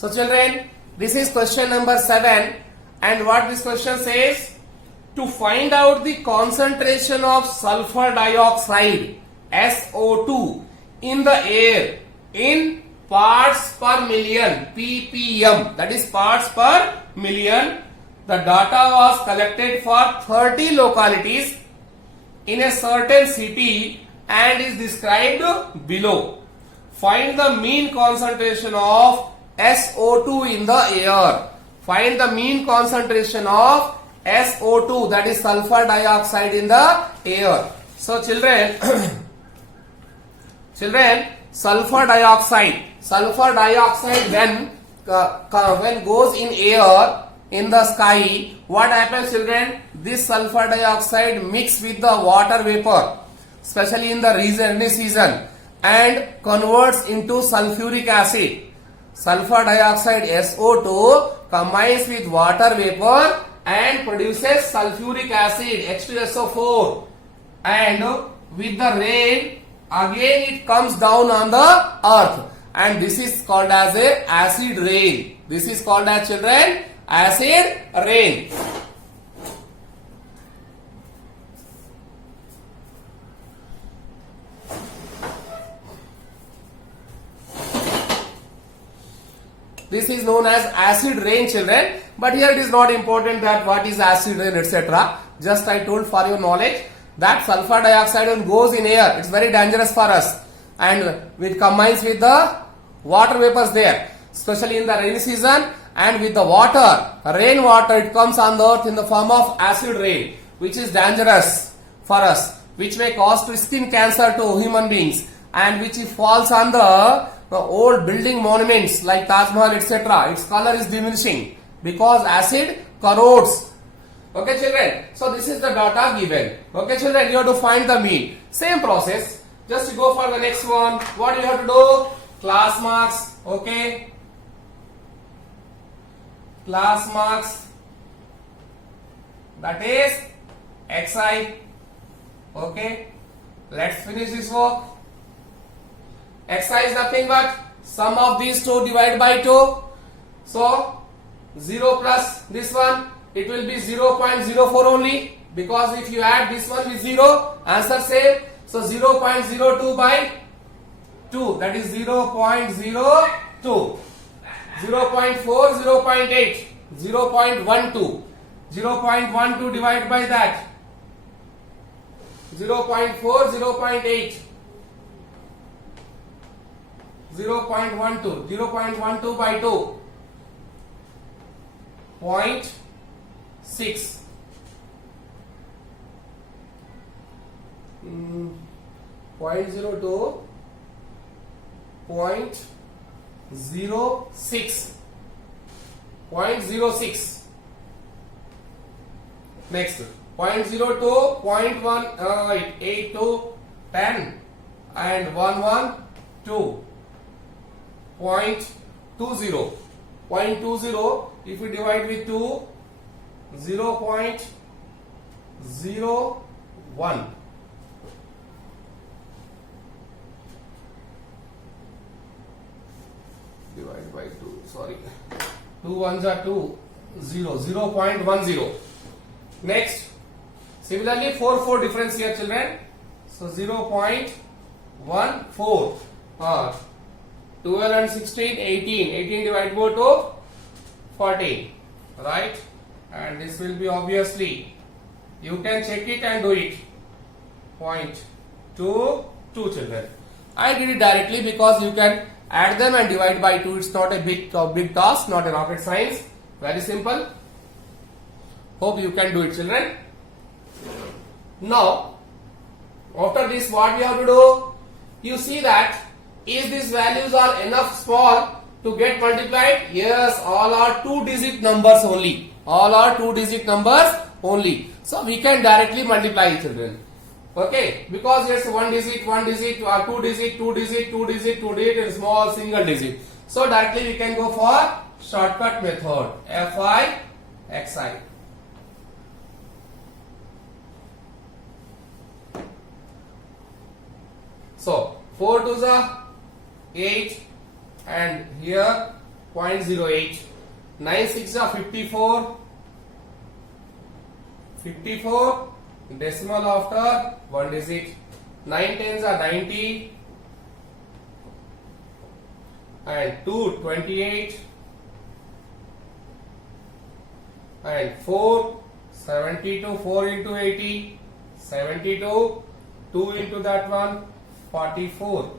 So children, this is question number 7, and what this question says, to find out the concentration of sulfur dioxide SO2 in the air in parts per million ppm, that is parts per million. The data was collected for 30 localities in a certain city and is described below. Find the mean concentration of SO2 in the air. Find the mean concentration of SO2, that is sulfur dioxide, in the air. So children, sulfur dioxide when goes in air in the sky, what happens children? This sulfur dioxide mix with the water vapor, especially in the rainy season, and converts into sulfuric acid. Sulfur dioxide SO2 combines with water vapor and produces sulfuric acid H2SO4, and with the rain again it comes down on the earth, and this is called as a acid rain. This is called as, children, acid rain. This is known as acid rain, children, but here it is not important that what is acid rain, etc. Just I told for your knowledge that sulfur dioxide when goes in air, it's very dangerous for us, and it combines with the water vapors there, especially in the rainy season, and with the water, rainwater, it comes on the earth in the form of acid rain, which is dangerous for us, which may cause to skin cancer to human beings, and which falls on the old building monuments like Taj Mahal, etc. Its color is diminishing because acid corrodes. Okay children, so this is the data given. Okay children, you have to find the mean. Same process, just to go for the next one. What you have to do? Class marks. Okay, class marks, that is xi. Okay, let's finish this work. Xi is nothing but sum of these two divided by 2. So 0 plus this one, it will be 0.04 only, because if you add this one with 0, answer same. So 0.02 by 2, that is 0.02. 0.4, 0.8, 0.12. 0.12 divided by that. 0.4, 0.8. 0.12, 0.12 by 2, 0.6, 0.02, 0.06, 0.06. Next, 0.02, 0.82, 10, and 112. 0.20. 0.20, if we divide with 2, 0.01. Divide by 2, sorry. 2 ones are 2, 0, 0.10. Next, similarly 4 difference here children. So 0.14. 12 and 16, 18. 18 divided by 2, 14. Right? And this will be obviously, you can check it and do it. 0.22 children. I did it directly because you can add them and divide by 2. It's not a big task, not a rocket science. Very simple. Hope you can do it, children. Now, after this, what we have to do? You see that is these values are enough small to get multiplied? Yes, all are 2-digit numbers only. All are 2-digit numbers only. So we can directly multiply, children. Okay, because it's 1 digit, 2 digit, 2 digit, 2 digit, and small single digit. So directly we can go for shortcut method, Fi Xi. So 4 to the 8, and here 0.08. 9 6 are 54. 54 decimal after 1 digit. 9 tens are 90. And 2 28. And 4 72. 4 into 80 72. 2 into that one 44.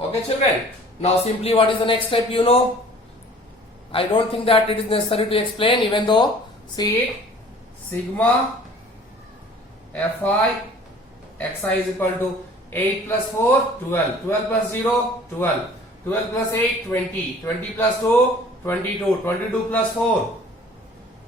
Okay children, now simply what is the next step, you know? I don't think that it is necessary to explain, even though see it, sigma fi xi is equal to 8 plus 4 12, 12 plus 0 12, 12 plus 8 20, 20 plus 2 22, 22 plus 4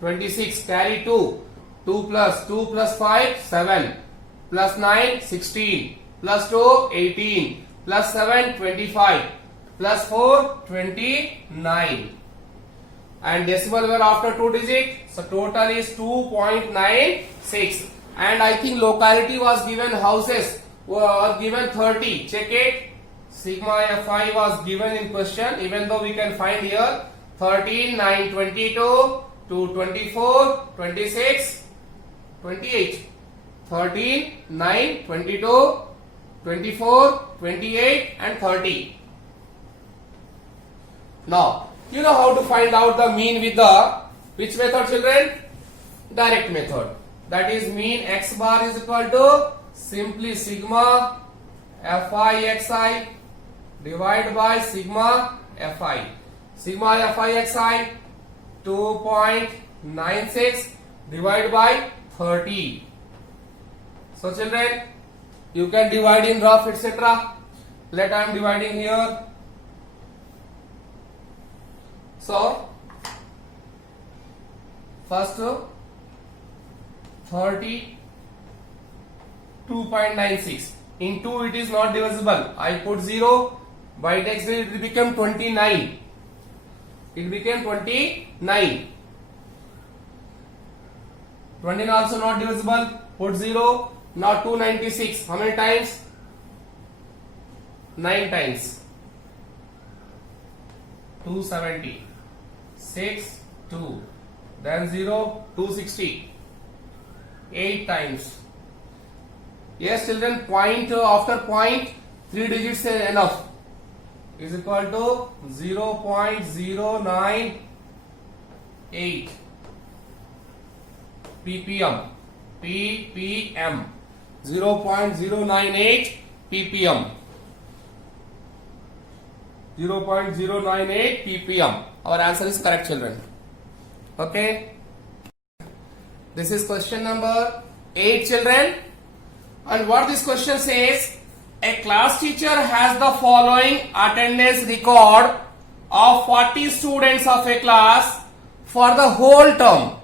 26, carry 2, 2 plus 5 7, plus 9 16, plus 2 18, plus 7 25, plus 4 29, and decimal were after 2 digit, so total is 2.96, and I think locality was given, houses were given 30. Check it, sigma fi was given in question, even though we can find here 13 9 22 2 24 26 28, 13 9 22 24 28 and 30. Now you know how to find out the mean with the which method, children? Direct method. That is, mean x bar is equal to simply sigma fi xi divided by sigma fi. Sigma fi xi 2.96 divided by 30. So children, you can divide in rough etc. Let I am dividing here. So first 32.96 into it is not divisible. I put 0. By next it became 29. It became 29. 29 also not divisible. Put 0. Now 296. How many times? 9 times. 270. 6 2. Then 0 260. 8 times. Yes children, point after point 3 digits is enough. Is equal to 0.098 ppm. ppm 0.098 ppm. 0.098 ppm. Our answer is correct, children. Okay. This is question number 8, children. And what this question says, a class teacher has the following attendance record of 40 students of a class for the whole term.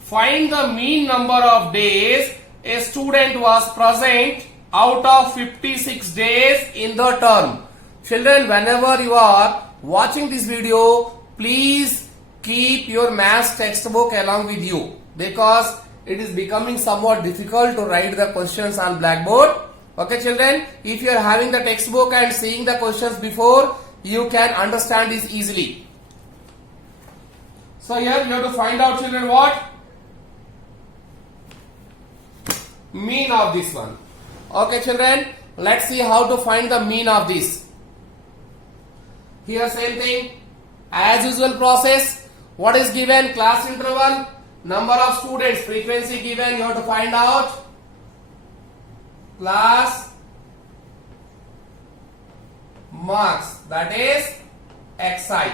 Find the mean number of days a student was present out of 56 days in the term. Children, whenever you are watching this video, please keep your maths textbook along with you, because it is becoming somewhat difficult to write the questions on blackboard. Okay children, if you are having the textbook and seeing the questions before, you can understand this easily. So here you have to find out, children, what? Mean of this one. Okay children, let's see how to find the mean of this. Here same thing, as usual process. What is given? Class interval, number of students, frequency given, you have to find out. Class marks, that is xi.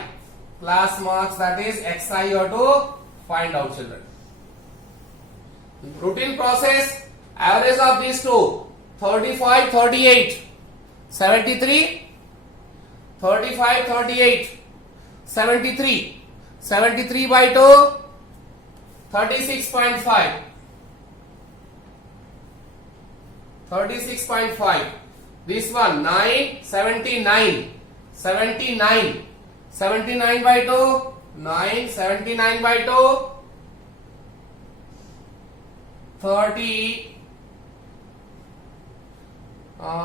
Class marks, that is xi, you have to find out, children. Routine process, average of these two, 35 38 73, 35 38 73, 73 by 2 36.5, 36.5. This one 9 79, 79, 79 by 2 9, 79 by 2 30,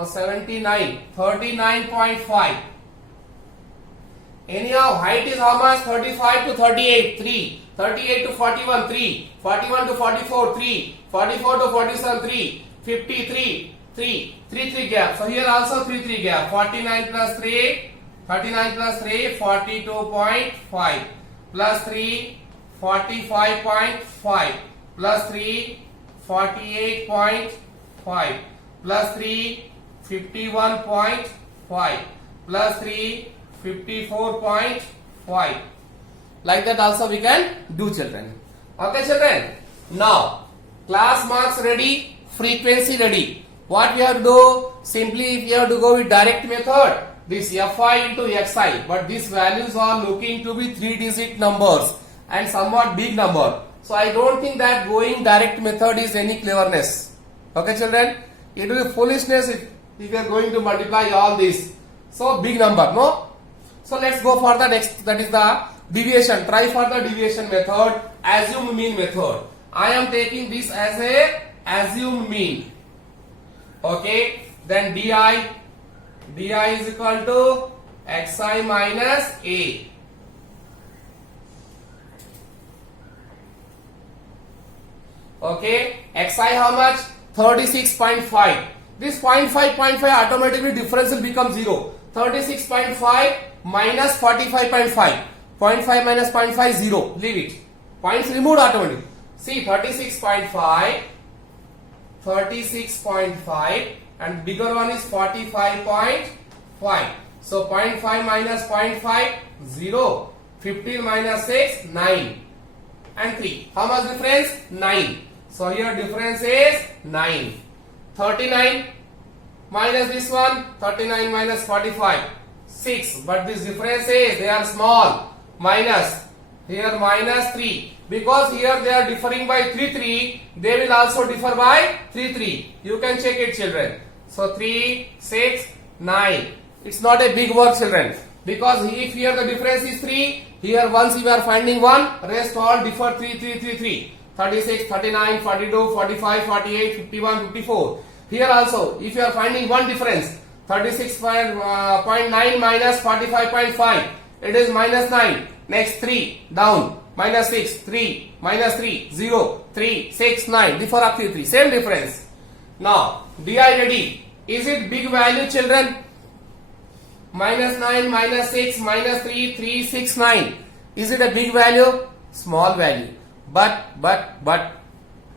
79, 39.5. Anyhow, height is how much? 35 to 38, 3. 38 to 41, 3. 41 to 44, 3. 44 to 47, 3. 53, 3. 3 gap. So here also 3 gap. 49 plus 3, 39 plus 3, 42.5. Plus 3, 45.5. Plus 3, 48.5. Plus 3, 51.5. Plus 3, 54.5. Like that also we can do, children. Okay, children. Now, class marks ready, frequency ready. What we have to do? Simply, if you have to go with direct method, this Fi into Xi, but these values are looking to be 3-digit numbers and somewhat big number. So I don't think that going direct method is any cleverness. Okay, children. It will be foolishness if you are going to multiply all this. So big number, no? So let's go for the next, that is the deviation. Try for the deviation method, assumed mean method. I am taking this as a assumed mean. Okay, then di is equal to xi minus a. Okay, xi how much? 36.5. This 0.5 automatically difference will become 0. 36.5 minus 45.5. 0.5 minus 0.5, 0. Leave it. Points removed automatically. See, 36.5 and bigger one is 45.5. So 0.5 minus 0.5, 0. 15 minus 6, 9. And 3. How much difference? 9. So here difference is 9. 39 minus this one, 39 minus 45, 6. But this difference is, they are small. Minus, here minus 3. Because here they are differing by 3, they will also differ by 3. You can check it, children. So 3, 6, 9. It's not a big work, children. Because if here the difference is 3, here once you are finding 1, rest all differ 3. 36, 39, 42, 45, 48, 51, 54. Here also, if you are finding one difference, 36.9 minus 45.5, it is minus 9. Next 3, down, minus 6, 3, minus 3, 0, 3, 6, 9, differ up to 3, same difference. Now, di ready. Is it big value, children? Minus 9, minus 6, minus 3, 3, 6, 9. Is it a big value? Small value. But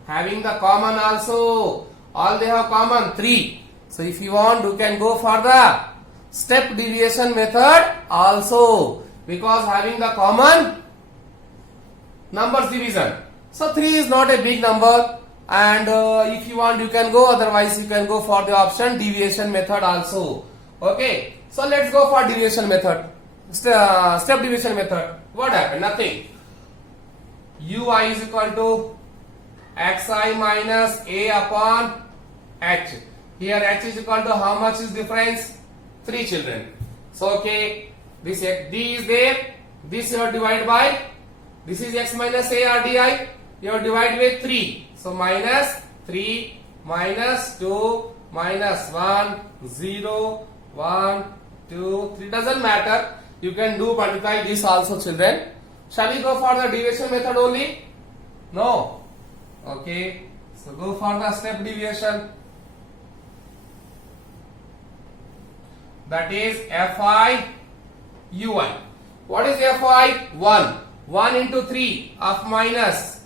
having the common also, all they have common 3. So if you want, you can go for the step deviation method also, because having the common numbers division. So 3 is not a big number, and if you want, you can go, otherwise you can go for the option deviation method also. Okay, so let's go for deviation method, step deviation method. What happened? Nothing. Ui is equal to xi minus a upon h. Here h is equal to how much is difference? 3, children. So okay, this d is there. This you are divided by, this is x minus a or di. You are divided with 3. So minus 3 minus 2 minus 1 0 1 2 3. Doesn't matter. You can do multiply this also, children. Shall we go for the deviation method only? No. Okay. So go for the step deviation. That is Fi ui. What is Fi? 1. 1 into 3 of minus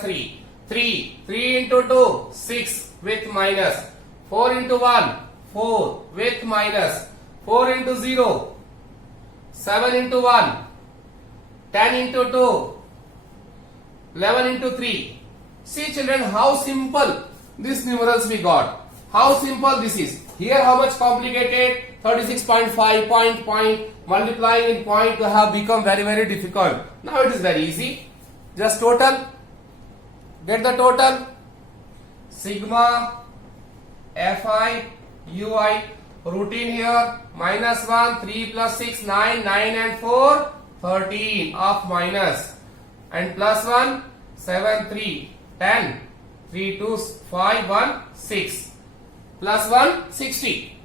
3. 3 into 2, 6 with minus. 4 into 1, 4 with minus. 4 into 0, 7 into 1. 10 into 2, 11 into 3. See, children, how simple these numerals we got. How simple this is. Here how much complicated? 36.5 point, multiplying in point to have become very difficult. Now it is very easy. Just total. Get the total. Sigma Fi ui. Routine here. Minus 1, 3 plus 6, 9, 9 and 4. 13 of minus, and plus 1 7 3 10 3 2 5 1 6 plus 1 60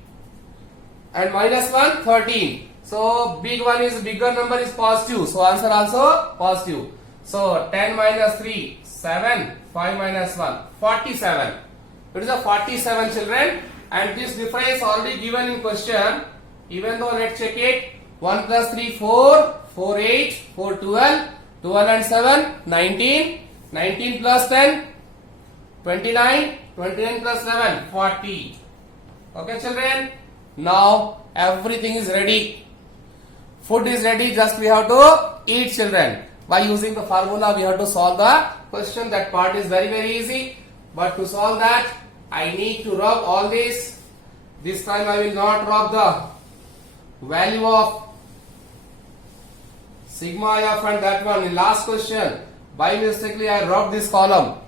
and minus 1 13. So big one is bigger number is positive. So answer also positive. So 10 minus 3, 7, 5 minus 1, 47. It is a 47 children, and this difference already given in question. Even though let's check it. 1 plus 3, 4, 4, 8, 4, 12, 12 and 7, 19, 19 plus 10, 29, 29 plus 7, 40. Okay children, now everything is ready. Food is ready, just we have to eat children. By using the formula we have to solve the question. That part is very easy. But to solve that I need to rub all this. This time I will not rub the value of sigma f and that one. In last question by mistakenly I rubbed this column.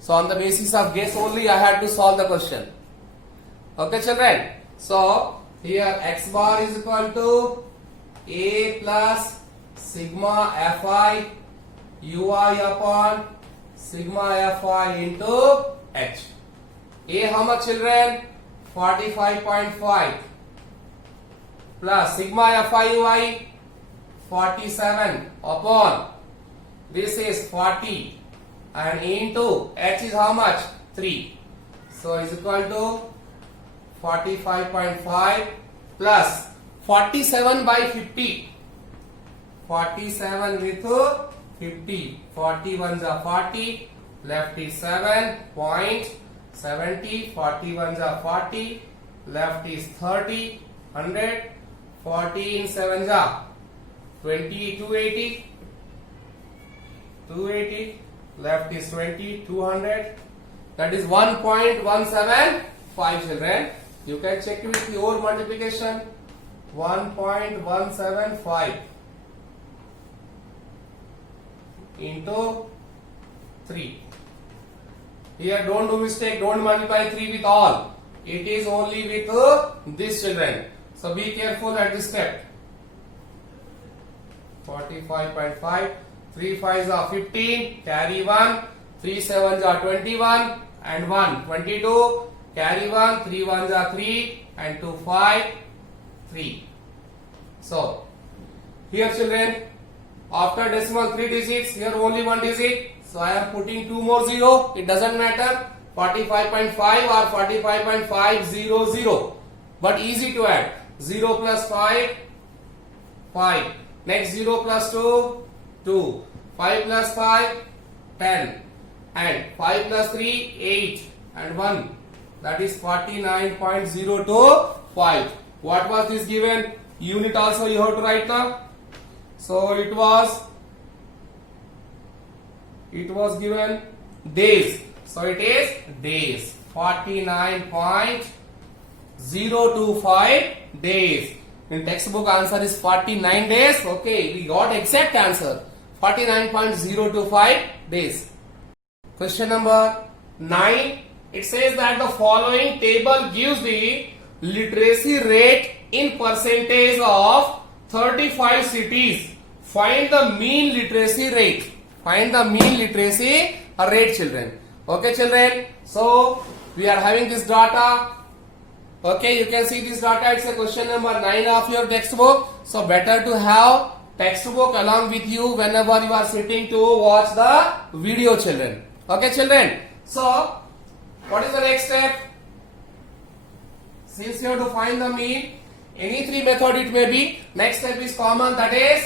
So on the basis of guess only I had to solve the question. Okay children. So here x bar is equal to a plus sigma fi ui upon sigma fi into h. A how much children? 45.5 plus sigma fi ui 47 upon this is 40 and into h is how much? 3. So is equal to 45.5 plus 47 by 50. 47 with 50. 40 ones are 40. Left is 7.70. 40 ones are 40. Left is 30. 100. 40 in 7s are 20. 280. 280. Left is 20. 200. That is 1.175 children. You can check with your multiplication. 1.175 into 3. Here don't do mistake, don't multiply 3 with all. It is only with this children. So be careful at this step. 45.5, 3 5s are 15, carry 1, 3 7s are 21 and 1, 22, carry 1, 3 1s are 3 and 2 5, 3. So here children, after decimal 3 digits, here only 1 digit. So I am putting 2 more 0. It doesn't matter 45.5 or 45.500. But easy to add. 0 plus 5, 5. Next 0 plus 2, 2. 5 plus 5, 10. And 5 plus 3, 8. And 1. That is 49.025. What was this given? Unit also you have to write now. So it was given days. So it is days. 49.025 days. In textbook answer is 49 days. Okay, we got exact answer. 49.025 days. Question number 9. It says that the following table gives the literacy rate in percentage of 35 cities. Find the mean literacy rate. Find the mean literacy rate children. Okay children. So we are having this data. Okay, you can see this data. It's a question number 9 of your textbook. So better to have textbook along with you whenever you are sitting to watch the video children. Okay children. So what is the next step? Since you have to find the mean, any 3 method it may be. Next step is common, that is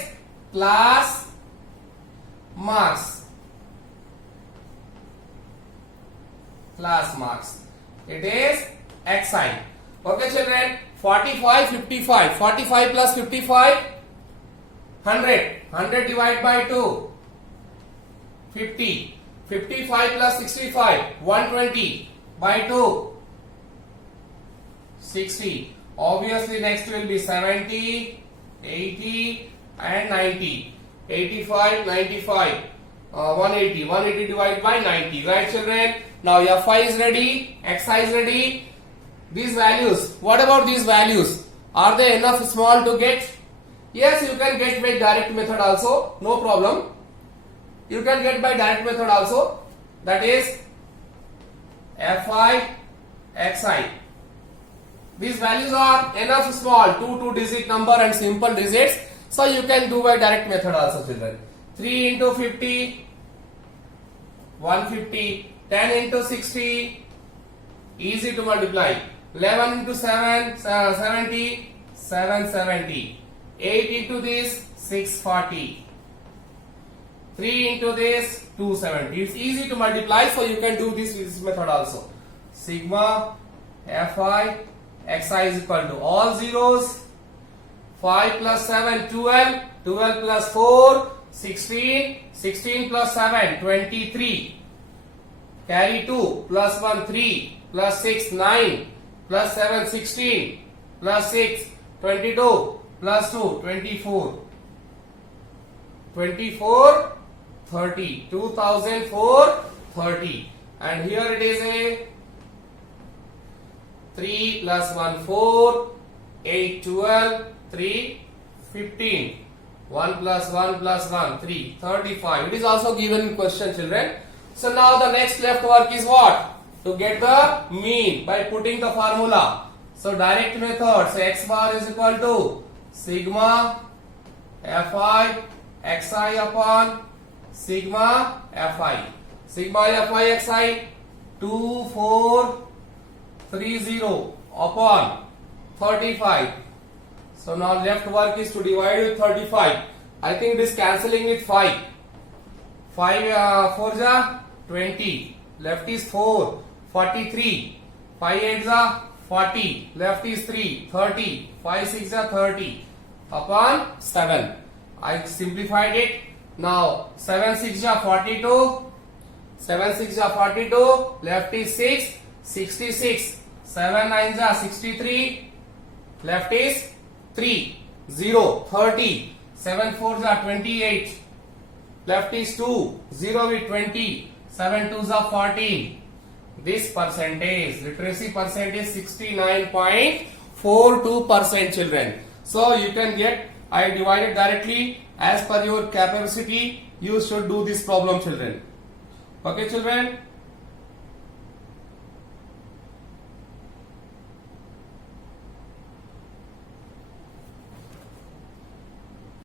class marks. Class marks. It is X sign. Okay children. 45, 55. 45 plus 55. 100. 100 divided by 2. 50. 55 plus 65. 120 by 2. 60. Obviously next will be 70, 80 and 90. 85, 95, 180. 180 divided by 90. Right children? Now Fi is ready, Xi is ready. These values, what about these values? Are they enough small to get? Yes, you can get by direct method also. No problem. You can get by direct method also. That is Fi, Xi. These values are enough small, 2 digit number and simple digits. So you can do by direct method also, children. 3 into 50, 150. 10 into 60, easy to multiply. 11 into 7, 70, 770. 8 into this, 640. 3 into this, 270. It's easy to multiply, so you can do this with this method also. Sigma Fi Xi is equal to all zeros. 5 plus 7, 12. 12 plus 4, 16. 16 plus 7, 23. Carry 2 plus 1, 3 plus 6, 9 plus 7, 16 plus 6, 22 plus 2, 24. 24, 30. 2004, 30. And here it is a 3 plus 1, 4, 8, 12, 3, 15. 1 plus 1 plus 1, 3, 35. It is also given in question, children. So now the next left work is what? To get the mean by putting the formula. So direct method. So x bar is equal to sigma Fi Xi upon sigma Fi. Sigma Fi Xi 2430 upon 35. So now left work is to divide with 35. I think this cancelling with 5. 5 4 ja 20. Left is 4. 43. 5 8 ja 40. Left is 3. 30. 5 6 ja 30. Upon 7. I simplified it. Now 7 6 ja 42. 7 6 ja 42. Left is 6. 66. 7 9 ja 63. Left is 3. 0. 30. 7 4 ja 28. Left is 2. 0 with 20. 7 2s are 14. This percentage, literacy percentage 69.42%, children. So you can get, I divided directly as per your capacity. You should do this problem, children. Okay, children.